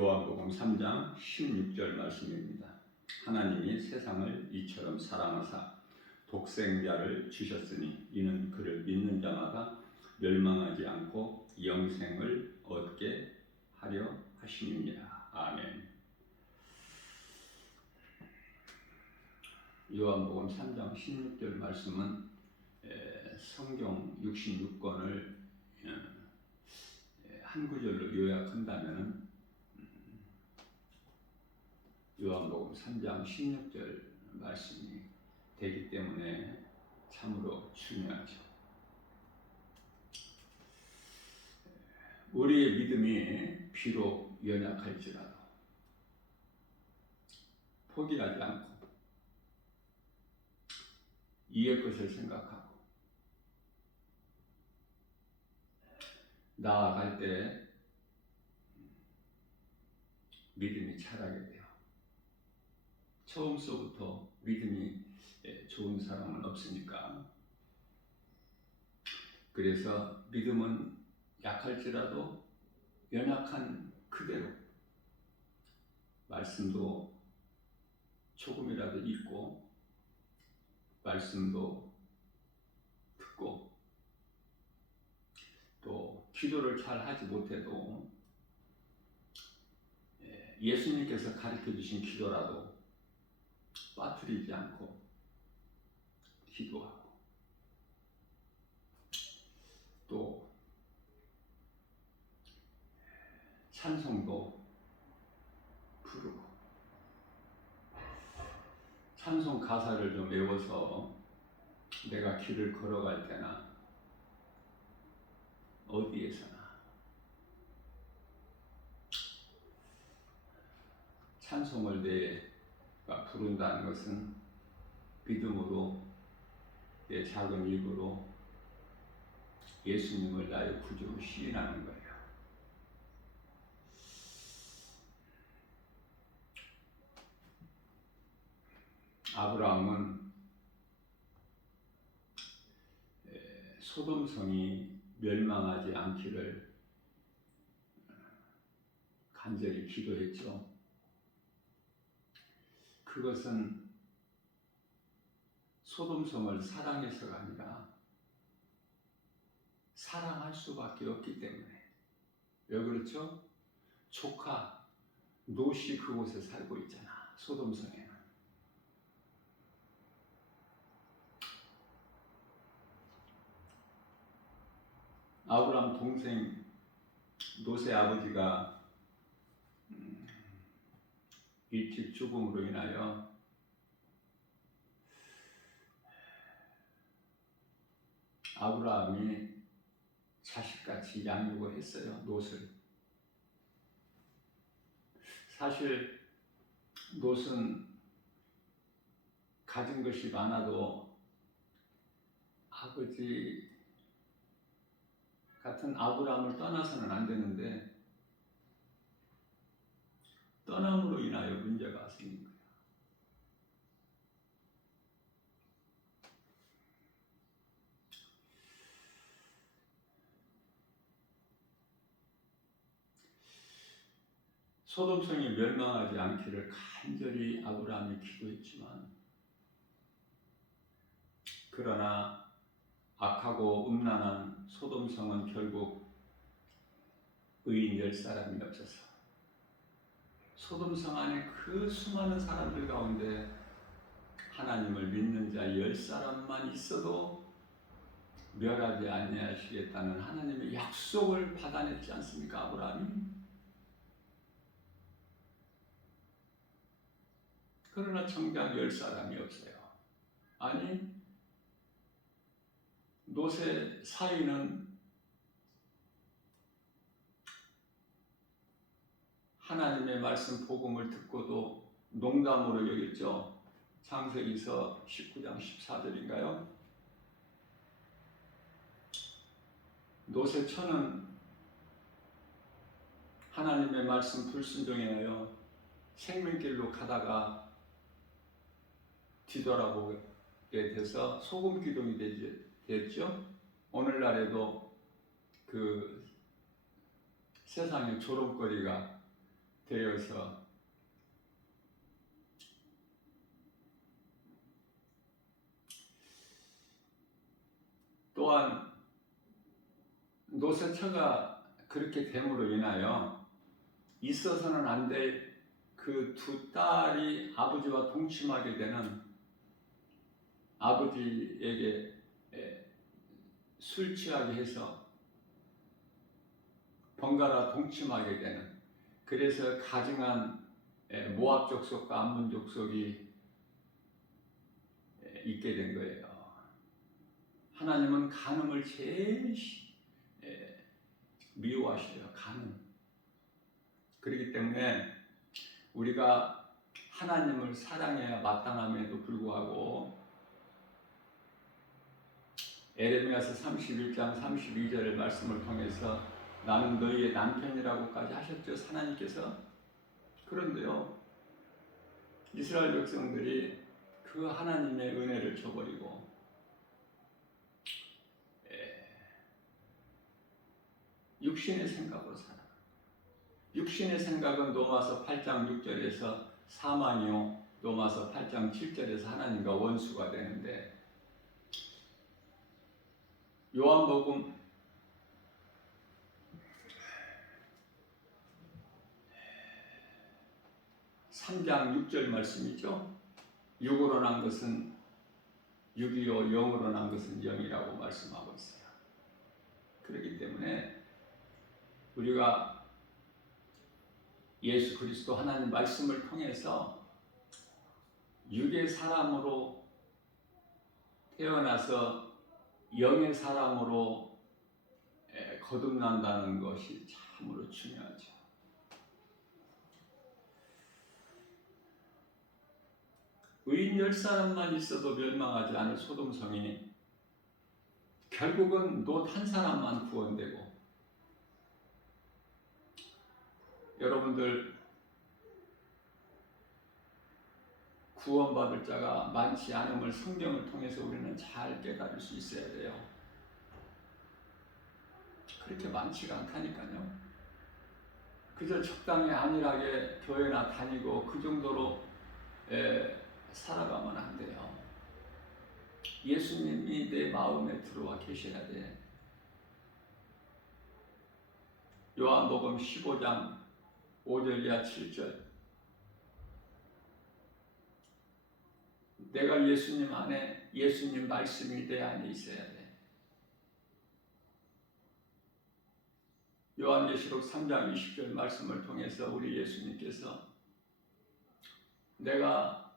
요한복음 3장 16절 말씀입니다. 하나님이 세상을 이처럼 사랑하사 독생자를 주셨으니 이는 그를 믿는 자마다 멸망하지 않고 영생을 얻게 하려 하심이니라. 아멘. 요한복음 3장 16절 말씀은 성경 66권을 한 구절로 요약한다면 요한복음 3장 16절 말씀이 되기 때문에 참으로 중요하죠. 우리의 믿음이 비록 연약할지라도 포기하지 않고 이의 것을 생각하고 나아갈 때 믿음이 자라게 돼요. 처음서부터 믿음이 좋은 사람은 없으니까. 그래서 믿음은 약할지라도 연약한 그대로 말씀도 조금이라도 읽고 말씀도 듣고 또 기도를 잘 하지 못해도 예수님께서 가르쳐 주신 기도라도 빠뜨리지 않고 기도하고 또 찬송도 부르고 찬송 가사를 좀 외워서 내가 길을 걸어갈 때나 어디에서나 찬송을 내가 부른다는 것은 믿음으로 내 작은 입으로 예수님을 나의 구주로 시인하는 거예요. 아브라함은 소돔성이 멸망하지 않기를 간절히 기도했죠. 그것은 소돔성을 사랑해서가 아니라 사랑할 수밖에 없기 때문에. 왜 그렇죠? 조카 롯이 그곳에 살고 있잖아. 소돔성에는. 아브라함 동생 롯의 아버지가 일찍 죽음으로 인하여 아브라함이 자식같이 양육을 했어요. 롯을. 사실 롯은 가진 것이 많아도 아버지 같은 아브라함을 떠나서는 안 되는데 떠남으로 인하여 문제가 생긴 거예요. 소돔성이 멸망하지 않기를 간절히 아브라함이 기도했지만 그러나 악하고 음란한 소돔성은 결국 의인 10사람이 없어서 소돔성 안에 그 수많은 사람들 가운데 하나님을 믿는 자 10사람만 있어도 멸하지 아니하시겠다는 하나님의 약속을 받아냈지 않습니까? 아브라함이. 그러나 정작 10사람이 없어요. 아니 롯의 사위는 하나님의 말씀 복음을 듣고도 농담으로 여겼죠. 창세기서 19장 14절인가요? 롯의 처는 하나님의 말씀 불순종하여 생명길로 가다가 뒤돌아보게 돼서 소금 기둥이 됐죠. 오늘날에도 그 세상의 조롱거리가 되어서 또한 노세처가 그렇게 됨으로 인하여 있어서는 안 될 그 두 딸이 아버지와 동침하게 되는, 아버지에게 술 취하게 해서 번갈아 동침하게 되는, 그래서 가증한 모압 족속과 암몬 족속이 있게 된 거예요. 하나님은 간음을 제일 미워하셔요. 간음. 그렇기 때문에 우리가 하나님을 사랑해야 마땅함에도 불구하고 에레미야서 31장 32절의 말씀을 통해서 나는 너희의 남편이라고까지 하셨죠, 하나님께서. 그런데요, 이스라엘 백성들이 그 하나님의 은혜를 저버리고 육신의 생각으로 살아. 육신의 생각은 로마서 8장 6절에서 사망이요, 로마서 8장 7절에서 하나님과 원수가 되는데, 요한복음 3장 6절 말씀이죠. 육으로 난 것은 육이요, 영으로 난 것은 영이라고 말씀하고 있어요. 그렇기 때문에 우리가 예수 그리스도 하나님 말씀을 통해서 육의 사람으로 태어나서 영의 사람으로 거듭난다는 것이 참으로 중요하죠. 의인 10사람만 있어도 멸망하지 않을 소돔성이 결국은 롯 한 사람만 구원되고, 여러분들 구원받을 자가 많지 않음을 성경을 통해서 우리는 잘 깨달을 수 있어야 돼요. 그렇게 많지가 않다니까요. 그저 적당히 안일하게 교회나 다니고 그 정도로 살아가면 안 돼요. 예수님이 내 마음에 들어와 계셔야 돼. 요한복음 15장 5절 이하 7절, 내가 예수님 안에, 예수님 말씀이 내 안에 있어야 돼. 요한계시록 3장 20절 말씀을 통해서 우리 예수님께서 내가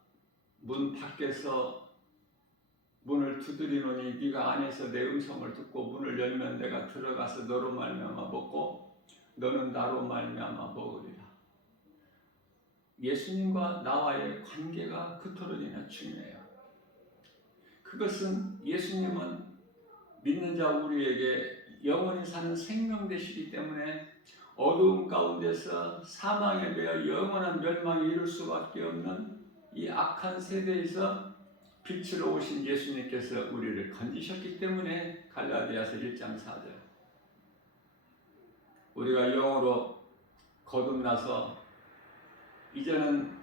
문 밖에서 문을 두드리노니 네가 안에서 내 음성을 듣고 문을 열면 내가 들어가서 너로 말미암아 먹고 너는 나로 말미암아 먹으리라. 예수님과 나와의 관계가 그토록이나 중요해요. 그것은 예수님은 믿는 자 우리에게 영원히 사는 생명 되시기 때문에 어두움 가운데서 사망에 매여 영원한 멸망에 이를 수밖에 없는 이 악한 세대에서 빛으로 오신 예수님께서 우리를 건지셨기 때문에 갈라디아서 1장 4절, 우리가 영으로 거듭나서 이제는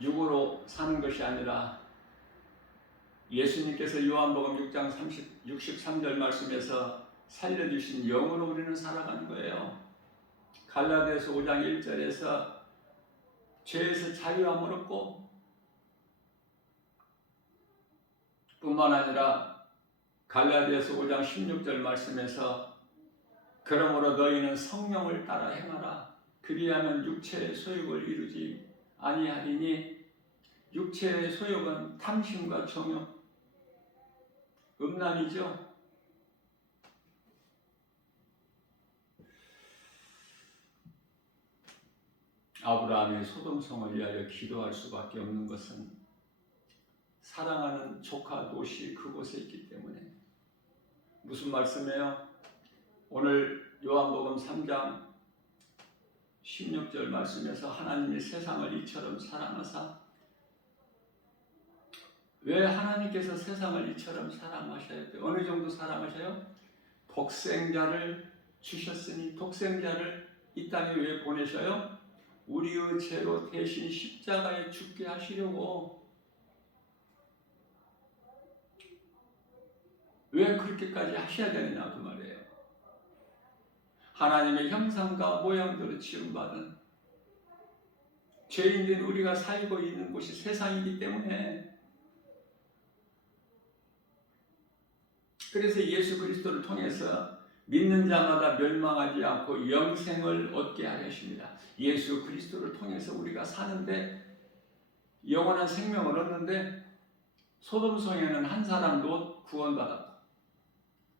육으로 사는 것이 아니라 예수님께서 요한복음 6장 63절 말씀에서 살려주신 영으로 우리는 살아가는 거예요. 갈라디아서 5장 1절에서 죄에서 자유함을 얻고, 뿐만 아니라 갈라디아서 5장 16절 말씀에서 그러므로 너희는 성령을 따라 행하라. 그리하면 육체의 소욕을 이루지 아니하리니, 육체의 소욕은 탐심과 정욕, 음란이죠. 아브라함이 소돔성을 위하여 기도할 수밖에 없는 것은 사랑하는 조카 롯이 그곳에 있기 때문에. 무슨 말씀이에요? 오늘 요한복음 3장 16절 말씀에서 하나님이 세상을 이처럼 사랑하사, 왜 하나님께서 세상을 이처럼 사랑하셔야 돼요? 어느 정도 사랑하셔요? 독생자를 주셨으니, 독생자를 이 땅에 왜 보내셔요? 우리의 죄로 대신 십자가에 죽게 하시려고 왜 그렇게까지 하셔야 되느냐 그 말이에요. 하나님의 형상과 모양대로 지음받은 죄인된 우리가 살고 있는 곳이 세상이기 때문에, 그래서 예수 그리스도를 통해서 믿는 자마다 멸망하지 않고 영생을 얻게 하십니다. 예수 그리스도를 통해서 우리가 사는데 영원한 생명을 얻는데, 소돔성에는 한 사람도 구원받았고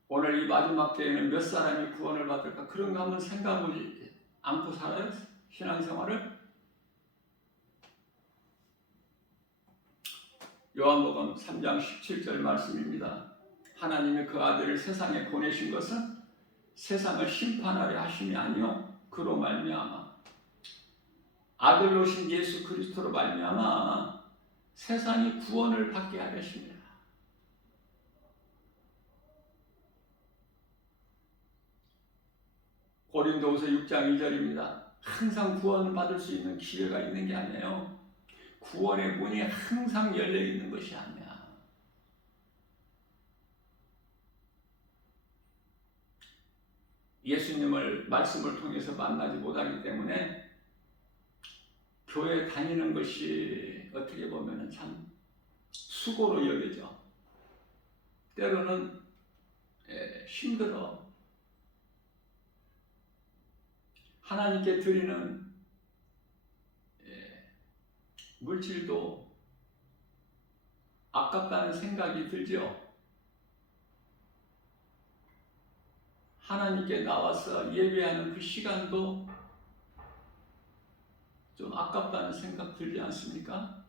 오늘 이 마지막 때에는 몇 사람이 구원을 받을까, 그런 거 한번 생각을 않고 살아요? 신앙생활을? 요한복음 3장 17절 말씀입니다. 하나님이 그 아들을 세상에 보내신 것은 세상을 심판하려 하심이 아니요 그로 말미암아, 아들로 오신 예수 그리스도로 말미암아 세상이 구원을 받게 하십니다. 고린도후서 6장 2절입니다. 항상 구원을 받을 수 있는 기회가 있는 게 아니에요. 구원의 문이 항상 열려 있는 것이 아니야. 예수님을 말씀을 통해서 만나지 못하기 때문에 교회 다니는 것이 어떻게 보면 참 수고로 여겨져. 때로는 힘들어. 하나님께 드리는 물질도 아깝다는 생각이 들죠. 하나님께 나와서 예배하는 그 시간도 좀 아깝다는 생각 들지 않습니까?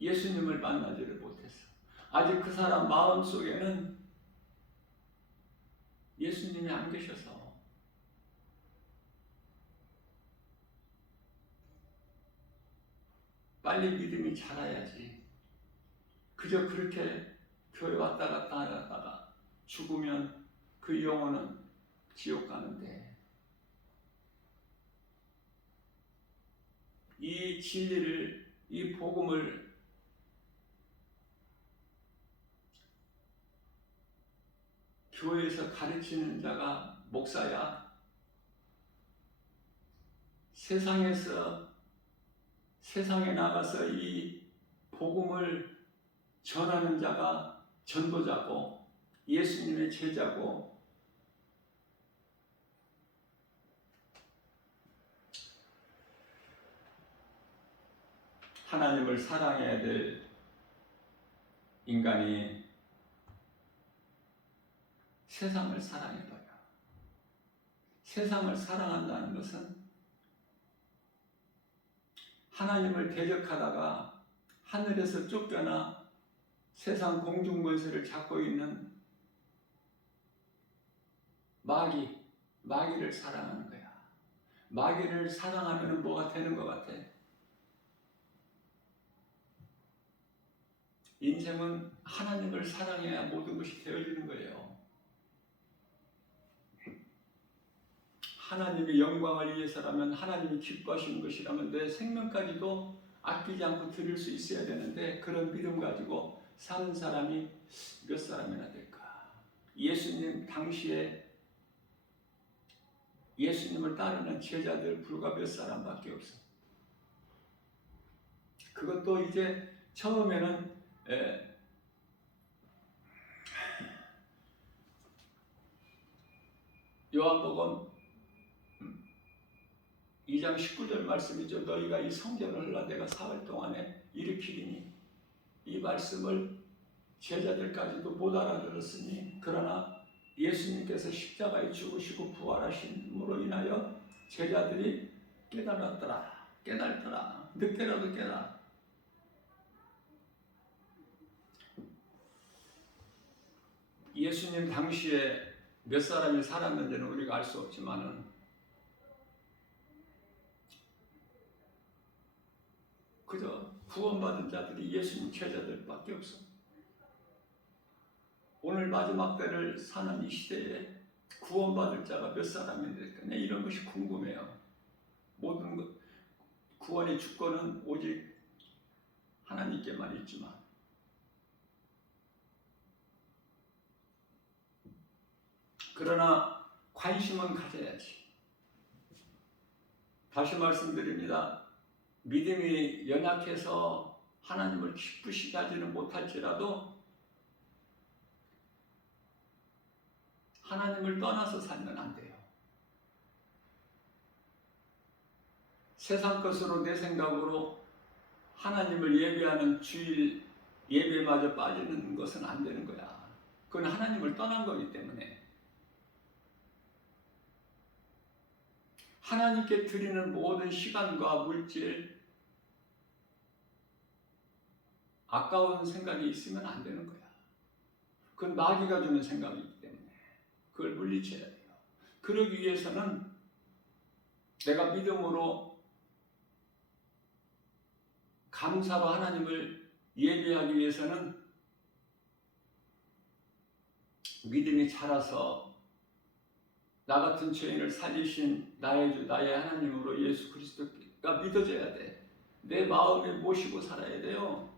예수님을 만나지를 못했어. 아직 그 사람 마음속에는 예수님이 안 계셔서 빨리 믿음이 자라야지. 그저 그렇게 교회 왔다 갔다 하다가 죽으면 그 영혼은 지옥 가는데, 이 진리를, 이 복음을 교회에서 가르치는 자가 목사야. 세상에 나가서 이 복음을 전하는 자가 전도자고 예수님의 제자고, 하나님을 사랑해야 될 인간이 세상을 사랑해버려. 세상을 사랑한다는 것은 하나님을 대적하다가 하늘에서 쫓겨나 세상 공중권세를 잡고 있는 마귀를 사랑하는 거야. 마귀를 사랑하면 뭐가 되는 것 같아? 인생은 하나님을 사랑해야 모든 것이 되어지는 거예요. 하나님의 영광을 위해서라면, 하나님이 기뻐하시는 것이라면 내 생명까지도 아끼지 않고 드릴 수 있어야 되는데, 그런 믿음 가지고 사는 사람이 몇 사람이나 될까? 예수님 당시에 예수님을 따르는 제자들 불과 몇 사람밖에 없어. 그것도 이제 처음에는 요한복음 2장 19절 말씀이죠. 너희가 이 성전을 흘러 내가 사흘 동안에 일으키리니, 이 말씀을 제자들까지도 못 알아들었으니, 그러나 예수님께서 십자가에 죽으시고 부활하심으로 인하여 제자들이 깨달더라. 늦게라도 깨달아. 예수님 당시에 몇 사람이 살았는지는 우리가 알 수 없지만은, 그저 구원받은 자들이 예수님 제자들밖에 없어. 오늘 마지막 때를 사는 이 시대에 구원받을 자가 몇 사람이 될까? 이런 것이 궁금해요. 모든 것, 구원의 주권은 오직 하나님께만 있지만 그러나 관심은 가져야지. 다시 말씀드립니다. 믿음이 연약해서 하나님을 기쁘시게 하지는 못할지라도 하나님을 떠나서 살면 안 돼요. 세상 것으로 내 생각으로 하나님을 예배하는 주일 예배마저 빠지는 것은 안 되는 거야. 그건 하나님을 떠난 거기 때문에. 하나님께 드리는 모든 시간과 물질, 아까운 생각이 있으면 안 되는 거야. 그건 마귀가 주는 생각이기 때문에 그걸 물리쳐야 돼요. 그러기 위해서는 내가 믿음으로 감사로 하나님을 예배하기 위해서는 믿음이 자라서 나 같은 죄인을 살리신 나의 주 나의 하나님으로 예수 그리스도가 믿어져야 돼. 내 마음에 모시고 살아야 돼요.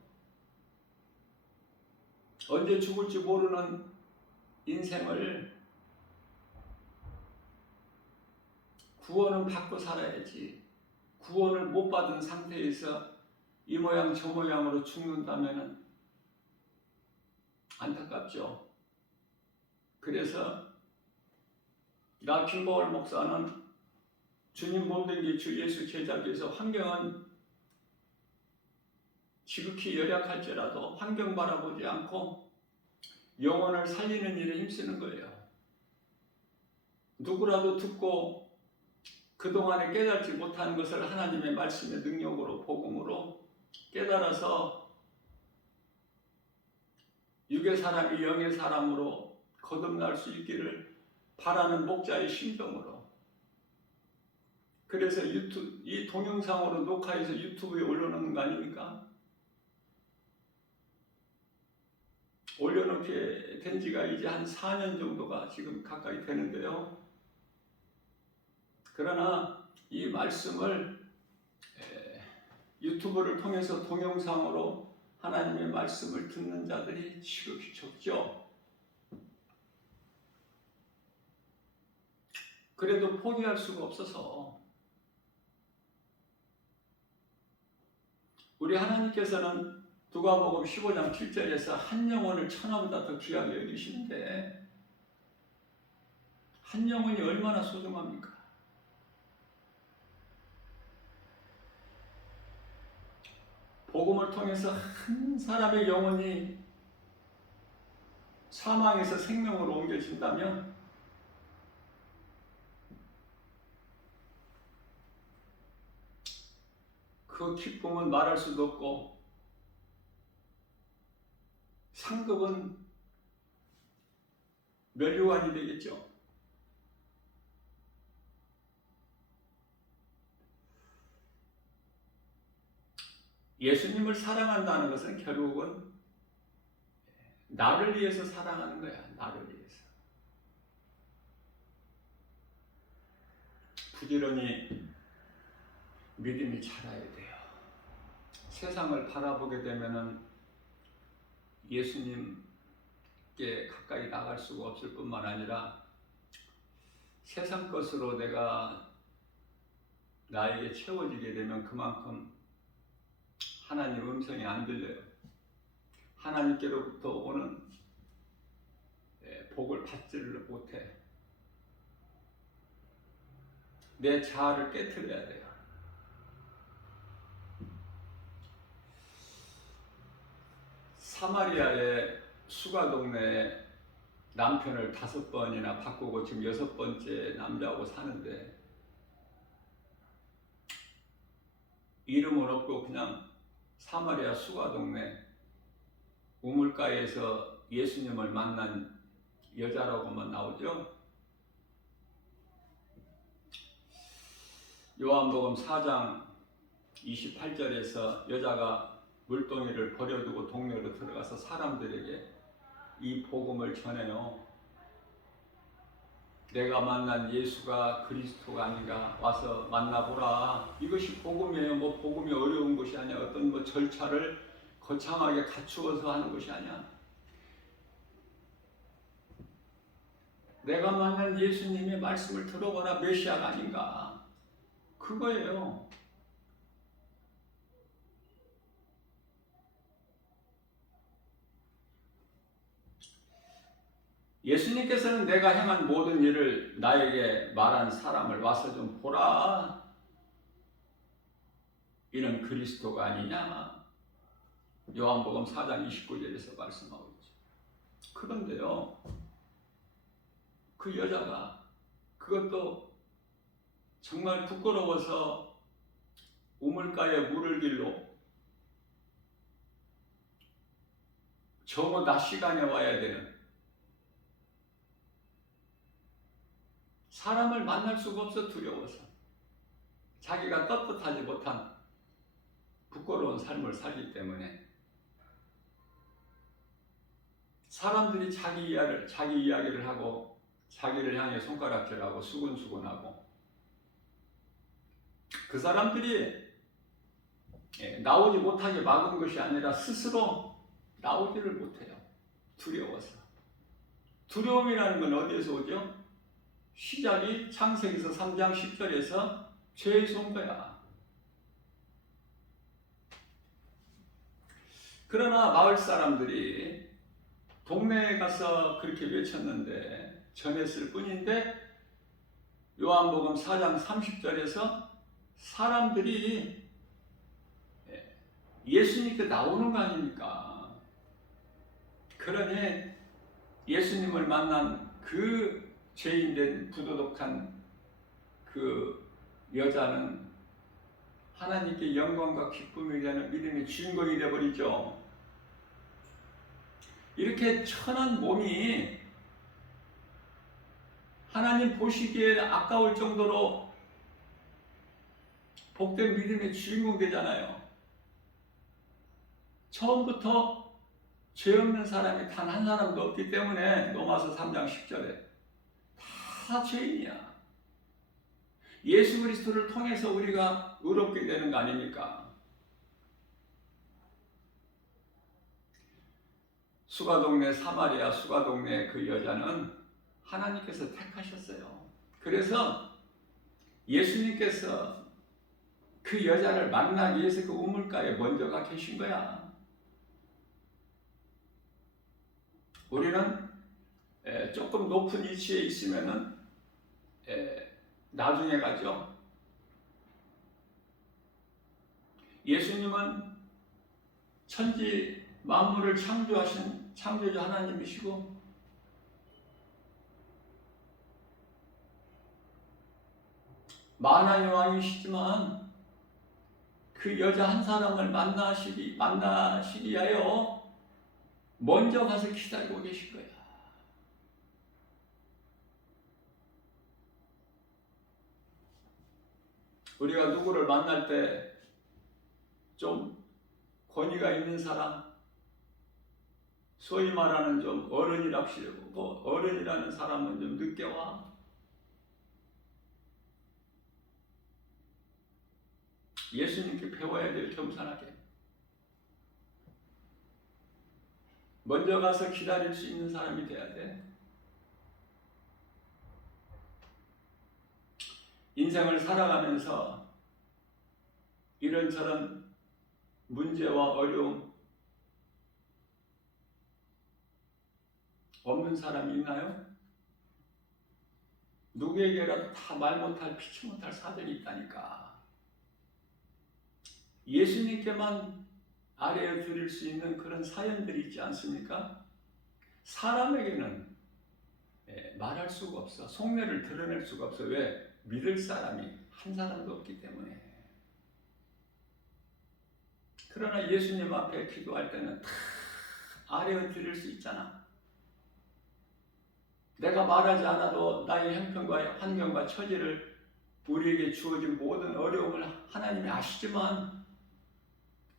언제 죽을지 모르는 인생을 구원은 받고 살아야지. 구원을 못 받은 상태에서 이 모양 저 모양으로 죽는다면 안타깝죠. 그래서 나 김보월 목사는 주님 몸된 게 주 예수 제자께서 환경은 지극히 열약할지라도 환경 바라보지 않고 영혼을 살리는 일에 힘쓰는 거예요. 누구라도 듣고 그동안에 깨닫지 못한 것을 하나님의 말씀의 능력으로 복음으로 깨달아서 육의 사람이 영의 사람으로 거듭날 수 있기를 바라는 목자의 심정으로. 그래서 이 동영상으로 녹화해서 유튜브에 올려놓는 거 아닙니까? 올려놓게 된 지가 이제 한 4년 정도가 지금 가까이 되는데요. 그러나 이 말씀을 유튜브를 통해서 동영상으로 하나님의 말씀을 듣는 자들이 지극히 적죠. 그래도 포기할 수가 없어서 우리 하나님께서는 누가복음 15장 7절에서 한 영혼을 천하보다 더 귀하게 여기시는데 한 영혼이 얼마나 소중합니까? 복음을 통해서 한 사람의 영혼이 사망에서 생명으로 옮겨진다면 그 기쁨은 말할 수도 없고 상급은 면류관이 되겠죠. 예수님을 사랑한다는 것은 결국은 나를 위해서 사랑하는 거야. 나를 위해서. 부지런히 믿음이 자라야 돼요. 세상을 바라보게 되면은 예수님께 가까이 나갈 수가 없을 뿐만 아니라 세상 것으로 내가 나에게 채워지게 되면 그만큼 하나님 음성이 안 들려요. 하나님께로부터 오는 복을 받지를 못해. 내 자아를 깨트려야 돼요. 사마리아의 수가 동네에 남편을 5번이나 바꾸고 지금 6번째 남자하고 사는데 이름은 없고 그냥 사마리아 수가 동네 우물가에서 예수님을 만난 여자라고만 나오죠. 요한복음 4장 28절에서 여자가 물동이를 버려두고 동네로 들어가서 사람들에게 이 복음을 전해요. 내가 만난 예수가 그리스도가 아닌가, 와서 만나보라. 이것이 복음이에요. 뭐 복음이 어려운 것이 아니야. 어떤 뭐 절차를 거창하게 갖추어서 하는 것이 아니야. 내가 만난 예수님의 말씀을 들어보라. 메시아가 아닌가, 그거예요. 예수님께서는 내가 행한 모든 일을 나에게 말한 사람을 와서 좀 보라. 이는 그리스도가 아니냐. 요한복음 4장 29절에서 말씀하고 있죠. 그런데요, 그 여자가 그것도 정말 부끄러워서 우물가에 물을 길로 저거 낮 시간에 와야 되는, 사람을 만날 수가 없어. 두려워서 자기가 떳떳하지 못한 부끄러운 삶을 살기 때문에 사람들이 자기 이야기를 하고 자기를 향해 손가락질하고 수군수군하고, 그 사람들이 나오지 못하게 막은 것이 아니라 스스로 나오지를 못해요. 두려워서. 두려움이라는 건 어디에서 오죠? 시작이 창세기서 3장 10절에서 죄에서 온 거야. 그러나 마을 사람들이 동네에 가서 그렇게 외쳤는데, 전했을 뿐인데, 요한복음 4장 30절에서 사람들이 예수님께 나오는 거 아닙니까? 그러니 예수님을 만난 그 죄인된 부도덕한 그 여자는 하나님께 영광과 기쁨이 되는 믿음의 주인공이 되어버리죠. 이렇게 천한 몸이 하나님 보시기에 아까울 정도로 복된 믿음의 주인공 되잖아요. 처음부터 죄 없는 사람이 단 한 사람도 없기 때문에 로마서 3장 10절에 다 죄인이야. 예수 그리스도를 통해서 우리가 의롭게 되는 거 아닙니까? 수가동네 사마리아 수가동네 그 여자는 하나님께서 택하셨어요. 그래서 예수님께서 그 여자를 만나기 위해서 그 우물가에 먼저 가 계신 거야. 우리는 조금 높은 위치에 있으면은 나중에 가죠. 예수님은 천지 만물을 창조하신 창조주 하나님이시고, 만왕의 왕이시지만 그 여자 한 사람을 만나시기 위하여 먼저 가서 기다리고 계신 거야. 우리가 누구를 만날 때 좀 권위가 있는 사람, 소위 말하는 좀 어른이라는 사람은 좀 늦게 와. 예수님께 배워야 될 겸손하게. 먼저 가서 기다릴 수 있는 사람이 돼야 돼. 인생을 살아가면서 이런저런 문제와 어려움 없는 사람이 있나요? 누구에게라도 다 말 못할, 피치 못할 사정이 있다니까. 예수님께만 아뢰어 드릴 수 있는 그런 사연들이 있지 않습니까? 사람에게는 말할 수가 없어. 속내를 드러낼 수가 없어. 왜? 믿을 사람이 한 사람도 없기 때문에. 그러나 예수님 앞에 기도할 때는 다 아뢰어 드릴 수 있잖아. 내가 말하지 않아도 나의 형편과 환경과 처지를, 우리에게 주어진 모든 어려움을 하나님이 아시지만,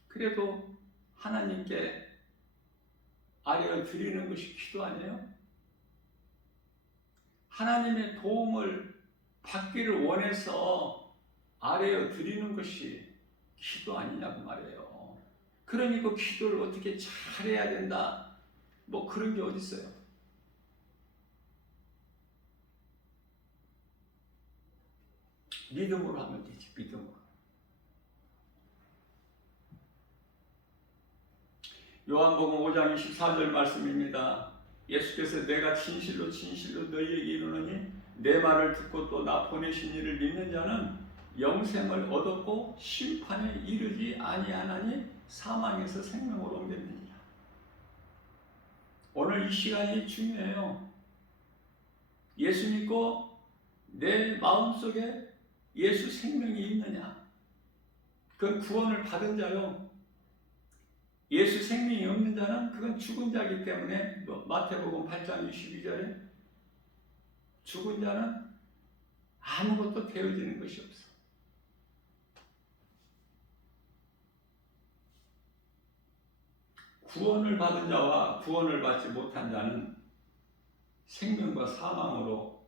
그래도 하나님께 아뢰어 드리는 것이 기도 아니에요? 하나님의 도움을 받기를 원해서 아뢰어 드리는 것이 기도 아니냐고 말이에요. 그러니 그 기도를 어떻게 잘해야 된다, 뭐 그런 게 어디 있어요? 믿음으로 하면 되지, 믿음으로. 요한복음 5장 24절 말씀입니다. 예수께서 내가 진실로 진실로 너희에게 이르노니 내 말을 듣고 또 나 보내신 이를 믿는 자는 영생을 얻었고 심판에 이르지 아니하나니 사망에서 생명으로 옮겼느니라. 오늘 이 시간이 중요해요. 예수 믿고 내 마음속에 예수 생명이 있느냐? 그건 구원을 받은 자요. 예수 생명이 없는 자는 그건 죽은 자이기 때문에 마태복음 8장 22절에 죽은 자는 아무것도 되어지는 것이 없어. 구원을 받은 자와 구원을 받지 못한 자는 생명과 사망으로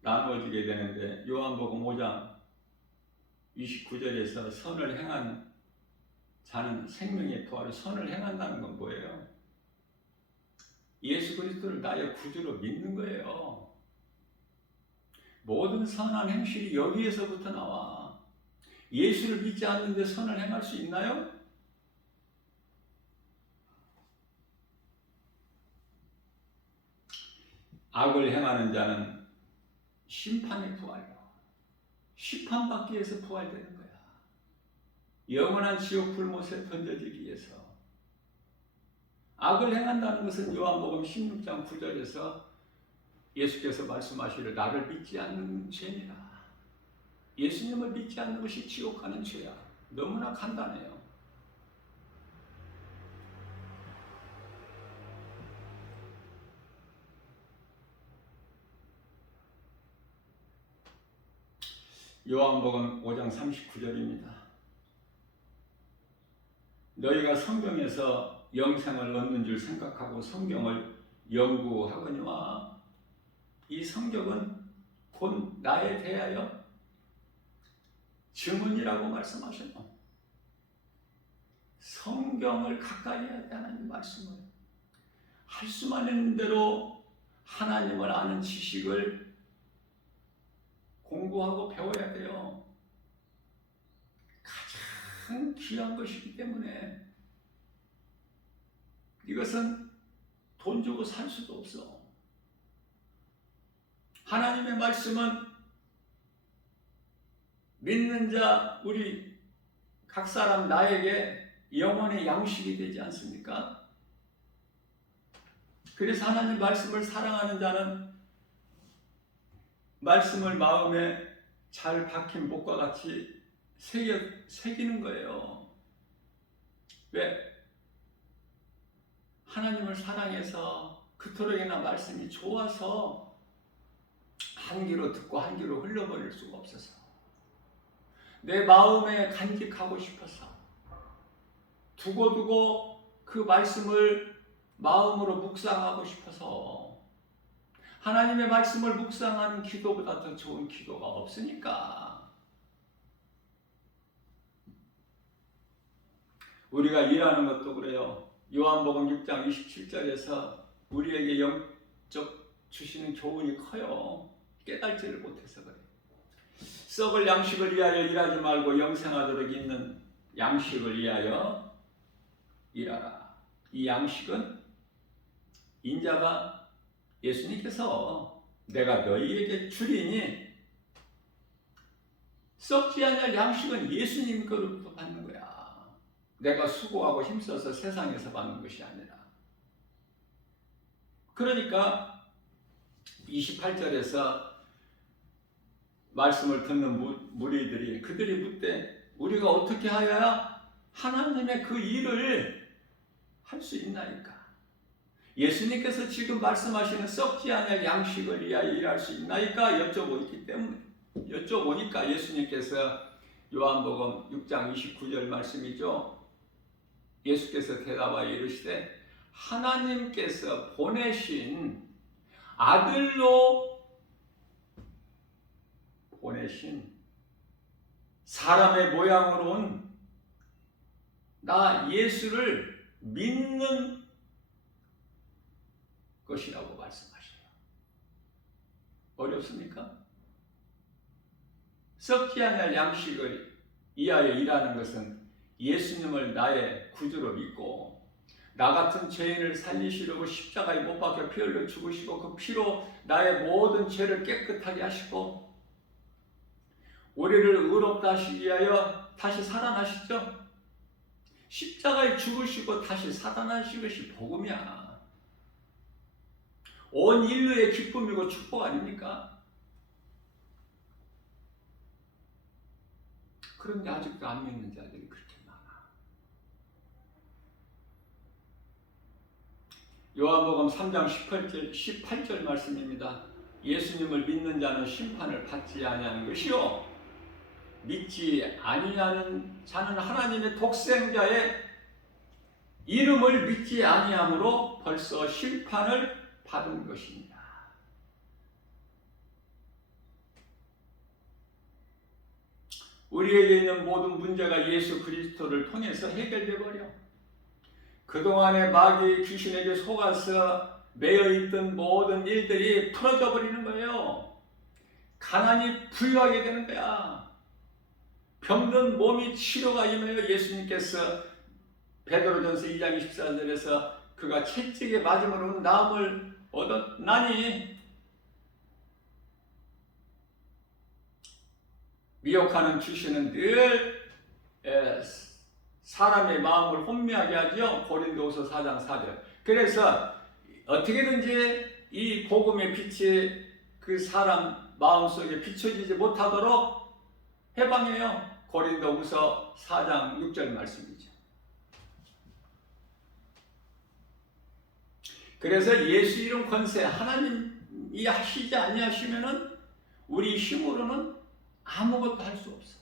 나누어지게 되는데, 요한복음 5장 29절에서 선을 행한 자는 생명의 부활을, 선을 행한다는 건 뭐예요? 예수 그리스도를 나의 구주로 믿는 거예요. 모든 선한 행실이 여기에서부터 나와. 예수를 믿지 않는데 선을 행할 수 있나요? 악을 행하는 자는 심판의 부활로, 심판받기 위해서 부활되는 거야. 영원한 지옥 불못에 던져지기 위해서. 악을 행한다는 것은 요한복음 16장 9절에서 예수께서 말씀하시기를 나를 믿지 않는 죄니라. 예수님을 믿지 않는 것이 지옥 가는 죄야. 너무나 간단해요. 요한복음 5장 39절입니다. 너희가 성경에서 영생을 얻는 줄 생각하고 성경을 연구하거니와 이 성경은 곧 나에 대하여 증언이라고 말씀하셔요. 성경을 가까이 해야 돼. 하나님 말씀을 할 수만 있는 대로 하나님을 아는 지식을 공부하고 배워야 돼요. 가장 귀한 것이기 때문에 이것은 돈 주고 살 수도 없어. 하나님의 말씀은 믿는 자 우리 각 사람 나에게 영혼의 양식이 되지 않습니까? 그래서 하나님 말씀을 사랑하는 자는 말씀을 마음에 잘 박힌 목과 같이 새기는 거예요. 왜? 하나님을 사랑해서 그토록이나 말씀이 좋아서 한 귀로 듣고 한 귀로 흘려버릴 수가 없어서, 내 마음에 간직하고 싶어서 두고두고 그 말씀을 마음으로 묵상하고 싶어서, 하나님의 말씀을 묵상하는 기도보다 더 좋은 기도가 없으니까. 우리가 일하는 것도 그래요. 요한복음 6장 27절에서 우리에게 영적 주시는 교훈이 커요. 깨달지를 못해서 그래요. 썩을 양식을 위하여 일하지 말고 영생하도록 있는 양식을 위하여 일하라. 이 양식은 인자가 예수님께서 내가 너희에게 주리니, 썩지 않을 양식은 예수님 거로부터 받는 거야. 내가 수고하고 힘써서 세상에서 받는 것이 아니라. 그러니까 28절에서 말씀을 듣는 무리들이 그들이 묻되 우리가 어떻게 하여야 하나님의 그 일을 할 수 있나이까? 예수님께서 지금 말씀하시는 썩지 않을 양식을 위하여 일할 수 있나이까 여쭤보니까 예수님께서 요한복음 6장 29절 말씀이죠. 예수께서 대답하여 이르시되 하나님께서 보내신 아들로 보내신 사람의 모양으로 온 나 예수를 믿는 것이라고 말씀하셔요. 어렵습니까? 썩지 않을 양식을 위하여 일하는 것은 예수님을 나의 구주로 믿고 나 같은 죄인을 살리시려고 십자가에 못 박혀 피 흘려 죽으시고 그 피로 나의 모든 죄를 깨끗하게 하시고 우리를 의롭다 하시기 위하여 다시 살아나시죠. 십자가에 죽으시고 다시 살아나신 것이 복음이야. 온 인류의 기쁨이고 축복 아닙니까? 그런데 아직도 안 믿는 자들이 그렇게 많아. 요한복음 3장 18절 말씀입니다. 예수님을 믿는 자는 심판을 받지 아니하는 것이요 믿지 아니하는 자는 하나님의 독생자의 이름을 믿지 아니함으로 벌써 심판을 받은 것입니다. 우리에게 있는 모든 문제가 예수 그리스도를 통해서 해결돼 버려. 그동안에 마귀 귀신에게 속아서 매여있던 모든 일들이 풀어져 버리는 거예요. 가난이 부유하게 되는 거야. 병든 몸이 치료가 임하여 예수님께서 베드로전서 2장 24절에서 그가 채찍에 맞음으로 나음을 얻었나니 미혹하는 귀신은 늘 사람의 마음을 혼미하게 하죠. 고린도후서 4장 4절. 그래서 어떻게든지 이 복음의 빛이 그 사람 마음속에 비춰지지 못하도록 해방해요. 고린도후서 4장 6절 말씀이죠. 그래서 예수 이름 권세 하나님이 하시지 아니하시면은 우리 힘으로는 아무것도 할 수 없어.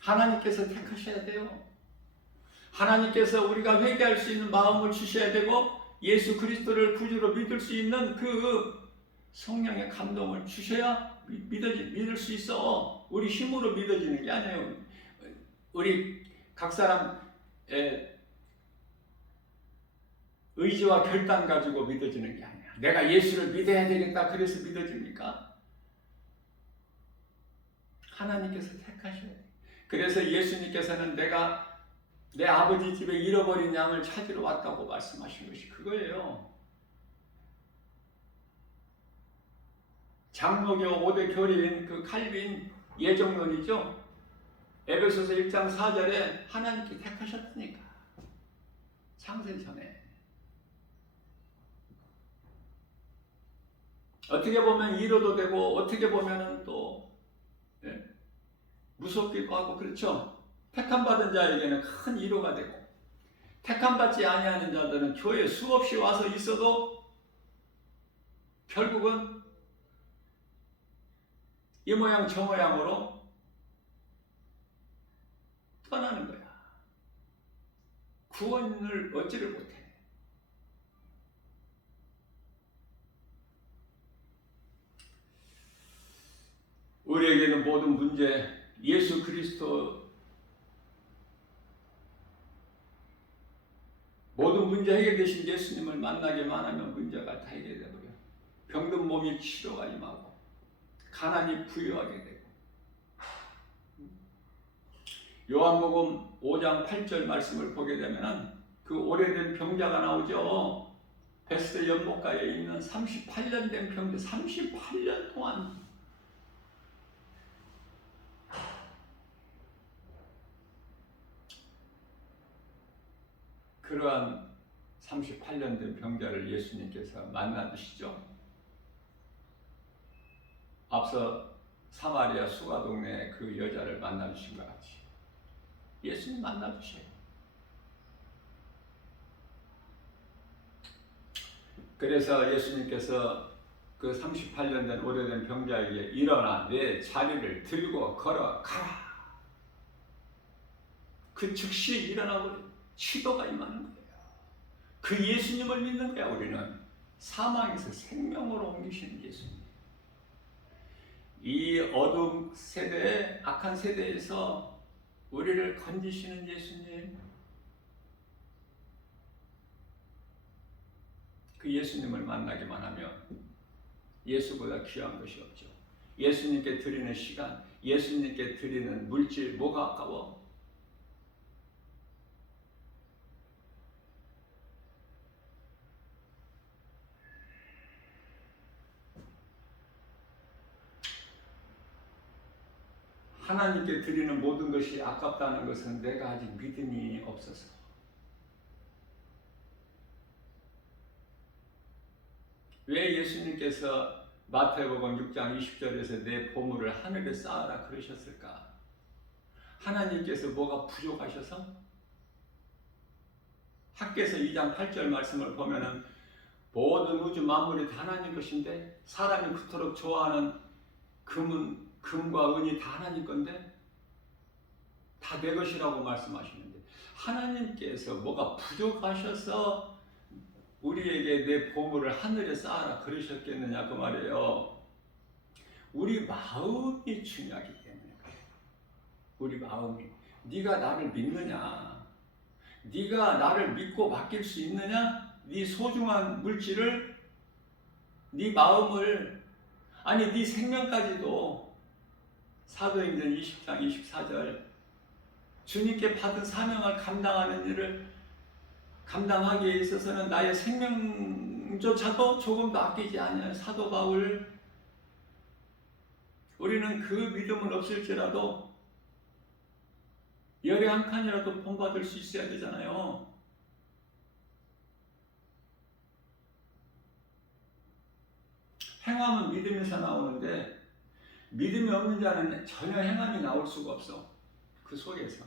하나님께서 택하셔야 돼요. 하나님께서 우리가 회개할 수 있는 마음을 주셔야 되고 예수 그리스도를 구주로 믿을 수 있는 그 성령의 감동을 주셔야 믿을 수 있어. 우리 힘으로 믿어지는 게 아니에요. 우리 각 사람 의지와 결단 가지고 믿어지는 게 아니야. 내가 예수를 믿어야 되겠다 그래서 믿어집니까? 하나님께서 택하셔야 돼. 그래서 예수님께서는 내가 내 아버지 집에 잃어버린 양을 찾으러 왔다고 말씀하신 것이 그거예요. 장로교 5대 교리인 그 칼빈 예정론이죠. 에베소서 1장 4절에 하나님께 택하셨다니까. 창세 전에. 어떻게 보면 위로도 되고 어떻게 보면 또 무섭기도 하고 그렇죠. 택함받은 자에게는 큰 위로가 되고 택함받지 아니하는 자들은 교회에 수없이 와서 있어도 결국은 이 모양 저 모양으로 떠나는 거야. 구원을 얻지를 못해. 우리에게는 모든 문제 예수 그리스도 모든 문제 해결되신 예수님을 만나게만 하면 문제가 다 해결돼 버려. 병든 몸이 치료가 임하고 가난이 부유하게 되고. 요한복음 5장 8절 말씀을 보게 되면은 그 오래된 병자가 나오죠. 베스데 연못가에 있는 38년 된 병자, 38년 동안 그러한 38년 된 병자를 예수님께서 만나주시죠. 앞서 사마리아 수가 동네에 그 여자를 만나주신 것 같이 예수님 만나주셔요. 그래서 예수님께서 그 38년 된 오래된 병자에게 일어나 내 자리를 들고 걸어가라 그 즉시 일어나고 치도가 임하는 거예요. 그 예수님을 믿는 거야. 우리는 사망에서 생명으로 옮기시는 예수님. 이 어둠 세대, 악한 세대에서 우리를 건지시는 예수님, 그 예수님을 만나기만 하면 예수보다 귀한 것이 없죠. 예수님께 드리는 시간, 예수님께 드리는 물질, 뭐가 아까워? 하나님께 드리는 모든 것이 아깝다는 것은 내가 아직 믿음이 없어서. 왜 예수님께서 마태복음 6장 20절에서 내 보물을 하늘에 쌓아라 그러셨을까? 하나님께서 뭐가 부족하셔서? 학개서 2장 8절 말씀을 보면은 모든 우주 만물이 다 하나님 것인데 사람이 그토록 좋아하는 금과 은이 다 하나님 건데 다 내 것이라고 말씀하시는데 하나님께서 뭐가 부족하셔서 우리에게 내 보물을 하늘에 쌓아라 그러셨겠느냐 그 말이에요. 우리 마음이 중요하기 때문에 우리 마음이 네가 나를 믿느냐, 네가 나를 믿고 맡길 수 있느냐, 네 소중한 물질을, 네 마음을, 아니 네 생명까지도. 사도행전 20장 24절 주님께 받은 사명을 감당하는 일을 감당하기에 있어서는 나의 생명조차도 조금도 아끼지 않아요. 사도 바울. 우리는 그 믿음은 없을지라도 열에 한 칸이라도 본받을 수 있어야 되잖아요. 행함은 믿음에서 나오는데 믿음이 없는 자는 전혀 행함이 나올 수가 없어. 그 속에서.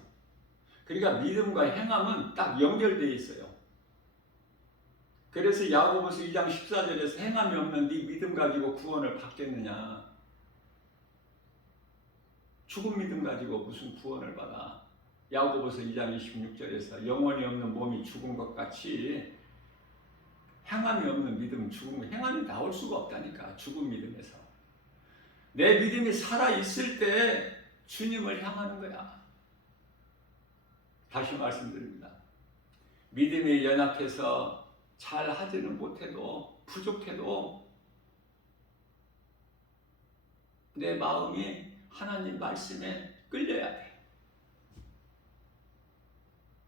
그러니까 믿음과 행함은 딱 연결되어 있어요. 그래서 야고보서 2장 14절에서 행함이 없는 네 믿음 가지고 구원을 받겠느냐. 죽은 믿음 가지고 무슨 구원을 받아. 야고보서 2장 26절에서 영혼이 없는 몸이 죽은 것 같이 행함이 없는 믿음은 죽은 거, 행함이 나올 수가 없다니까. 죽은 믿음에서 내 믿음이 살아있을 때 주님을 향하는 거야. 다시 말씀드립니다. 믿음이 연약해서 잘 하지는 못해도, 부족해도 내 마음이 하나님 말씀에 끌려야 돼.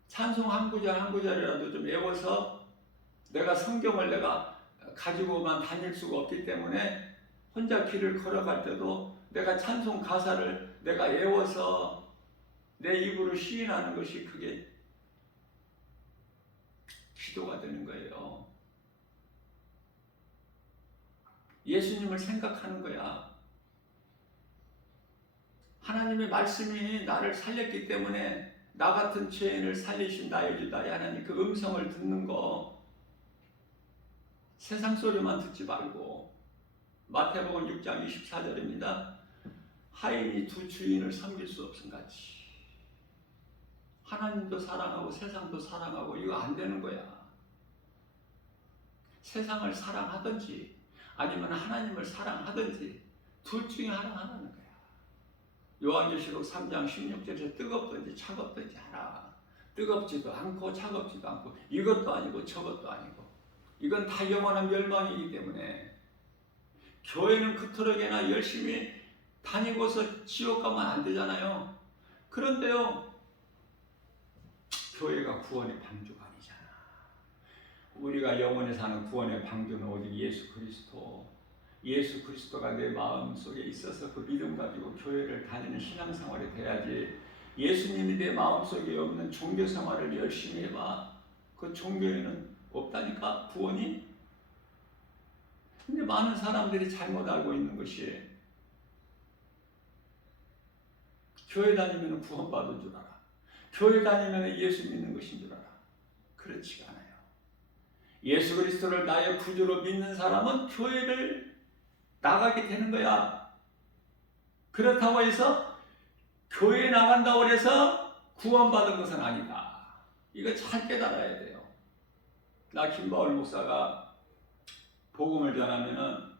찬송 한 구절 한 구절이라도 좀 외워서 내가 성경을 내가 가지고만 다닐 수가 없기 때문에 혼자 길을 걸어갈 때도 내가 찬송 가사를 내가 외워서 내 입으로 시인하는 것이 그게 기도가 되는 거예요. 예수님을 생각하는 거야. 하나님의 말씀이 나를 살렸기 때문에 나 같은 죄인을 살리신 나의 주 나의 하나님 그 음성을 듣는 거 세상 소리만 듣지 말고 마태복음 6장 24절입니다. 하인이 두 주인을 섬길 수 없음같이 하나님도 사랑하고 세상도 사랑하고 이거 안 되는 거야. 세상을 사랑하든지 아니면 하나님을 사랑하든지 둘 중에 하나 하는 거야. 요한계시록 3장 16절에서 뜨겁든지 차갑든지 하라. 뜨겁지도 않고 차갑지도 않고 이것도 아니고 저것도 아니고 이건 다 영원한 멸망이기 때문에 교회는 그토록이나 열심히 다니고서 지옥 가면 안 되잖아요. 그런데요, 교회가 구원의 방주가 아니잖아. 우리가 영원히 사는 구원의 방주는 오직 예수 그리스도. 예수 그리스도가 내 마음 속에 있어서 그 믿음 가지고 교회를 다니는 신앙생활이 돼야지. 예수님이 내 마음 속에 없는 종교 생활을 열심히 해봐. 그 종교에는 없다니까, 구원이. 근데 많은 사람들이 잘못 알고 있는 것이 교회 다니면 구원받은 줄 알아. 교회 다니면 예수 믿는 것인 줄 알아. 그렇지가 않아요. 예수 그리스도를 나의 구주로 믿는 사람은 교회를 나가게 되는 거야. 그렇다고 해서 교회에 나간다고 해서 구원받은 것은 아니다. 이거 잘 깨달아야 돼요. 나 김바울 목사가 복음을 전하면은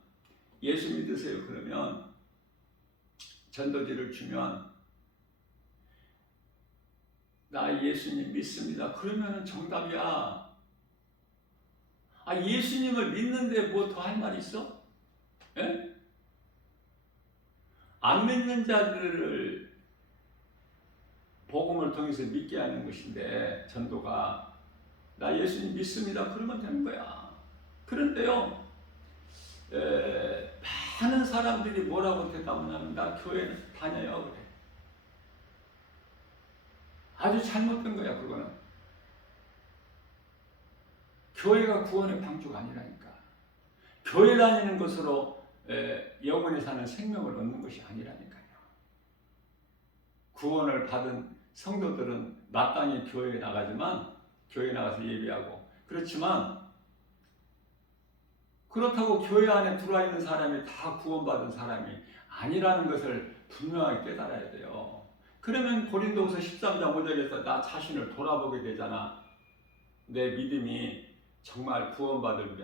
예수 믿으세요 그러면 전도지를 주면 나 예수님 믿습니다. 그러면은 정답이야. 예수님을 믿는데 뭐 더 할 말 있어? 예? 안 믿는 자들을 복음을 통해서 믿게 하는 것인데 전도가 나 예수님 믿습니다. 그러면 되는 거야. 그런데요, 많은 사람들이 뭐라고 대답하냐면 나 교회 다녀요 그래. 아주 잘못된 거야 그거는. 교회가 구원의 방주가 아니라니까. 교회 다니는 것으로 영원히 사는 생명을 얻는 것이 아니라니까요. 구원을 받은 성도들은 마땅히 교회에 나가지만 교회에 나가서 예배하고 그렇지만 그렇다고 교회 안에 들어와 있는 사람이 다 구원받은 사람이 아니라는 것을 분명하게 깨달아야 돼요. 그러면 고린도후서 13장 5절에서 나 자신을 돌아보게 되잖아. 내 믿음이 정말 구원받을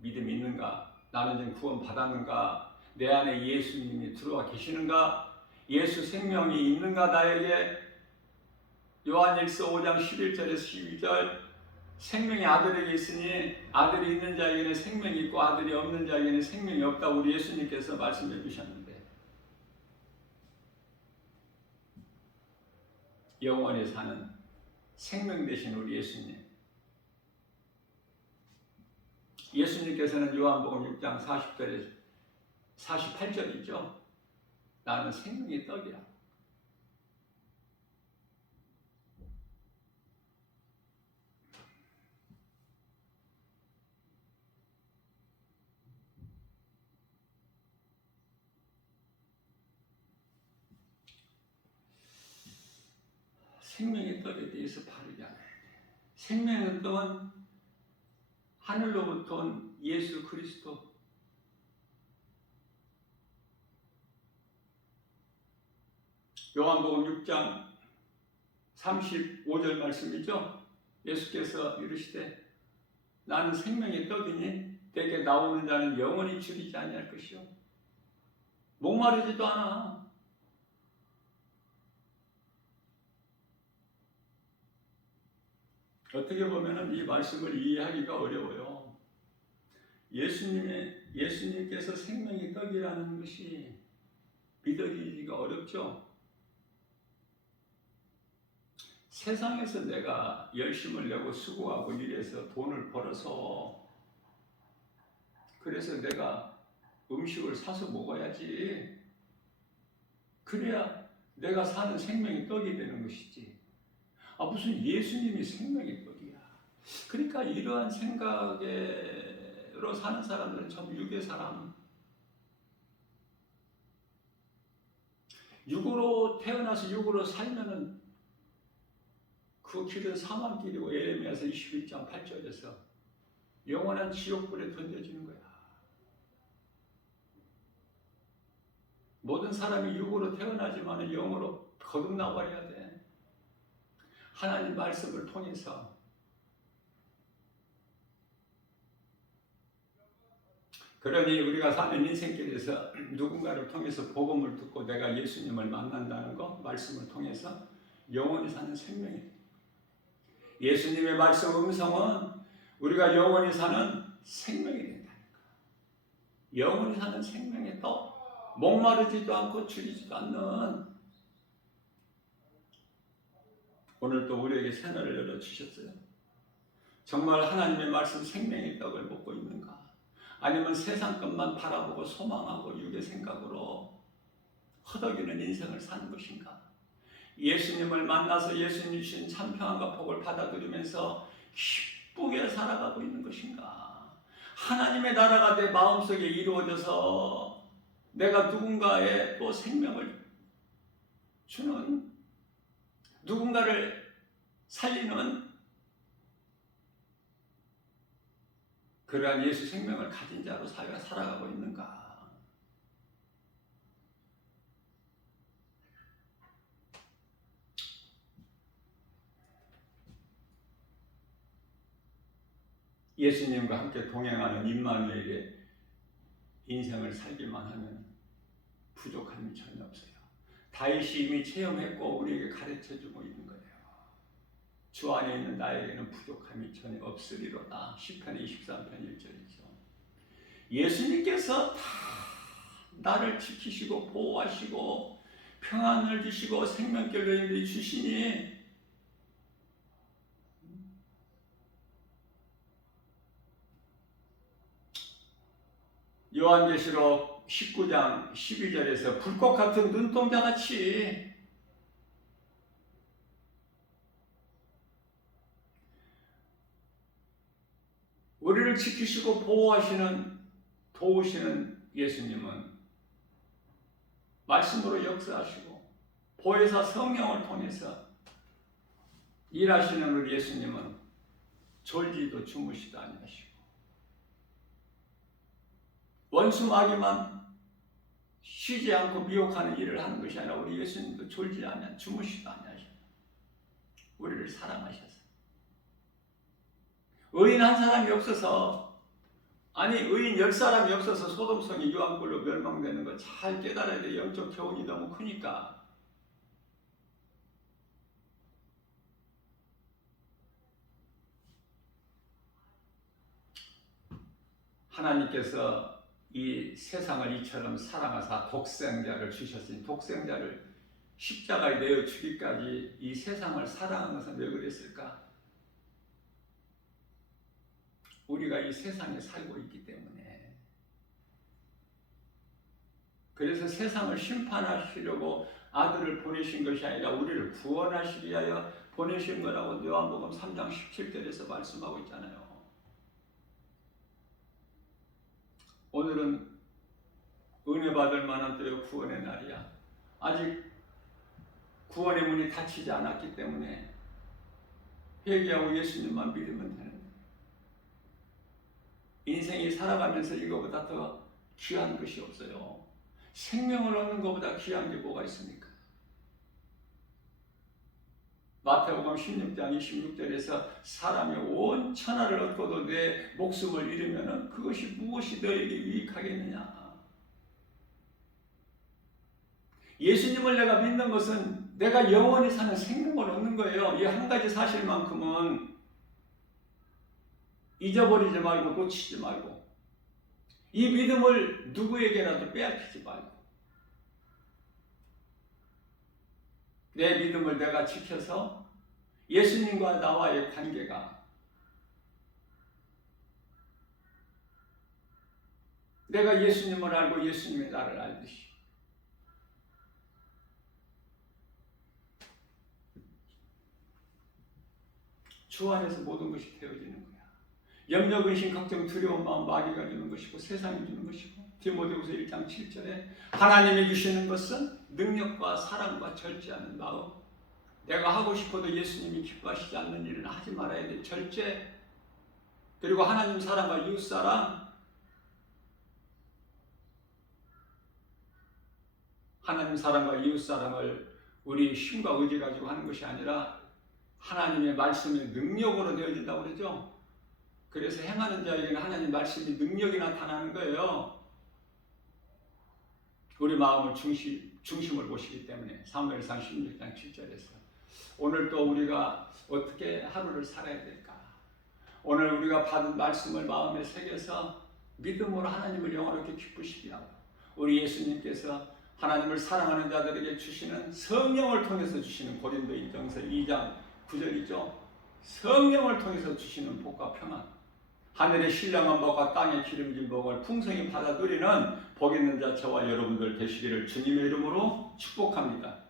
믿음이 있는가? 나는 지금 구원받았는가? 내 안에 예수님이 들어와 계시는가? 예수 생명이 있는가 나에게? 요한일서 5장 11절에서 12절 생명이 아들에게 있으니 아들이 있는 자에게는 생명이 있고 아들이 없는 자에게는 생명이 없다고 우리 예수님께서 말씀해 주셨는데 영원히 사는 생명 되신 우리 예수님께서는 요한복음 6장 40절에 48절이죠. 나는 생명의 떡이야. 생명의 떡에 대해서 바르게 알아야 돼. 생명의 떡은 하늘로부터 온 예수 그리스도. 요한복음 6장 35절 말씀이죠. 예수께서 이르시되 나는 생명의 떡이니 내게 나오는 자는 영원히 줄이지 아니할 것이요 목마르지도 않아. 어떻게 보면 이 말씀을 이해하기가 어려워요. 예수님께서 생명의 떡이라는 것이 믿어지기가 어렵죠. 세상에서 내가 열심을 내고 수고하고 일해서 돈을 벌어서 그래서 내가 음식을 사서 먹어야지. 그래야 내가 사는 생명의 떡이 되는 것이지. 무슨 예수님이 생명의 떡이야. 그러니까 이러한 생각으로 사는 사람들은 전부 육의 사람. 육으로 태어나서 육으로 살면은 그 길은 사망길이고 예레미야서 21장 8절에서 영원한 지옥불에 던져지는 거야. 모든 사람이 육으로 태어나지만 영으로 거듭나버려야 돼. 하나님 말씀을 통해서. 그러니 우리가 사는 인생길에서 누군가를 통해서 복음을 듣고 내가 예수님을 만난다는 것, 말씀을 통해서 영원히 사는 생명이 예수님의 말씀 음성은 우리가 영원히 사는 생명이 된다니까. 영원히 사는 생명의 떡, 목마르지도 않고 줄이지도 않는 오늘 또 우리에게 새날을 열어주셨어요. 정말 하나님의 말씀 생명의 떡을 먹고 있는가? 아니면 세상 것만 바라보고 소망하고 육의 생각으로 허덕이는 인생을 사는 것인가? 예수님을 만나서 예수님 주신 참 평안과 복을 받아들이면서 기쁘게 살아가고 있는 것인가? 하나님의 나라가 내 마음속에 이루어져서 내가 누군가의 또 생명을 주는, 누군가를 살리는 그러한 예수 생명을 가진 자로 사회가 살아가고 있는가? 예수님과 함께 동행하는 임마누엘의 인생을 살기만 하면 부족함이 전혀 없어요. 다윗이 이미 체험했고 우리에게 가르쳐주고 있는 거예요. 주 안에 있는 나에게는 부족함이 전혀 없으리로다. 시편 23편 1절이죠. 예수님께서 다 나를 지키시고 보호하시고 평안을 주시고 생명길로 인도해 주시니 요한계시록 19장 12절에서 불꽃 같은 눈동자같이 우리를 지키시고 보호하시는 도우시는 예수님은 말씀으로 역사하시고 보혜사 성령을 통해서 일하시는 우리 예수님은 졸지도 주무시도 아니하시고 원수 마귀만 쉬지 않고 미혹하는 일을 하는 것이 아니라 우리 예수님도 졸지 아니하 주무시도 아니하시고 우리를 사랑하셔서 의인 한 사람이 없어서 의인 10사람이 없어서 소돔성이 유황불로 멸망되는 거 잘 깨달아야 돼. 영적 교훈이 너무 크니까. 하나님께서 이 세상을 이처럼 사랑하사 독생자를 주셨으니 독생자를 십자가에 내어 주기까지 이 세상을 사랑한 것은 왜 그랬을까? 우리가 이 세상에 살고 있기 때문에. 그래서 세상을 심판하시려고 아들을 보내신 것이 아니라 우리를 구원하시기 위하여 보내신 거라고 요한복음 3장 17절에서 말씀하고 있잖아요. 오늘은 은혜 받을 만한 때요 구원의 날이야. 아직 구원의 문이 닫히지 않았기 때문에 회개하고 예수님만 믿으면 되는 거예요. 인생이 살아가면서 이거보다 더 귀한 것이 없어요. 생명을 얻는 것보다 귀한 게 뭐가 있습니까? 마태복음 16장 26절에서 사람이 온 천하를 얻고도 내 목숨을 잃으면 그것이 무엇이 너에게 유익하겠느냐? 예수님을 내가 믿는 것은 내가 영원히 사는 생명을 얻는 거예요. 이 한 가지 사실만큼은 잊어버리지 말고 놓치지 말고 이 믿음을 누구에게라도 빼앗기지 말고 내 믿음을 내가 지켜서 예수님과 나와의 관계가 내가 예수님을 알고 예수님이 나를 알듯이 주 안에서 모든 것이 되어지는 거야. 염려, 근심, 걱정, 두려운 마음 마귀가 주는 것이고 세상이 주는 것이고 디모데후서 1장 7절에 하나님이 주시는 것은 능력과 사랑과 절제하는 마음. 내가 하고 싶어도 예수님이 기뻐하시지 않는 일은 하지 말아야 돼. 절제. 그리고 하나님 사랑과 이웃사랑. 하나님 사랑과 이웃사랑을 우리 힘과 의지 가지고 하는 것이 아니라 하나님의 말씀의 능력으로 되어진다고 그러죠. 그래서 행하는 자에게는 하나님 말씀이 능력이 나타나는 거예요. 우리 마음을 중심을 보시기 때문에 사무엘상 16장 7절에서 오늘 또 우리가 어떻게 하루를 살아야 될까? 오늘 우리가 받은 말씀을 마음에 새겨서 믿음으로 하나님을 영원하게 기쁘시게 하고 우리 예수님께서 하나님을 사랑하는 자들에게 주시는 성령을 통해서 주시는 고린도인전서 2장 9절이죠. 성령을 통해서 주시는 복과 평안, 하늘의 신령한 복과 땅의 기름진 복을 풍성히 받아 누리는 복 있는 자 저와 여러분들 되시기를 주님의 이름으로 축복합니다.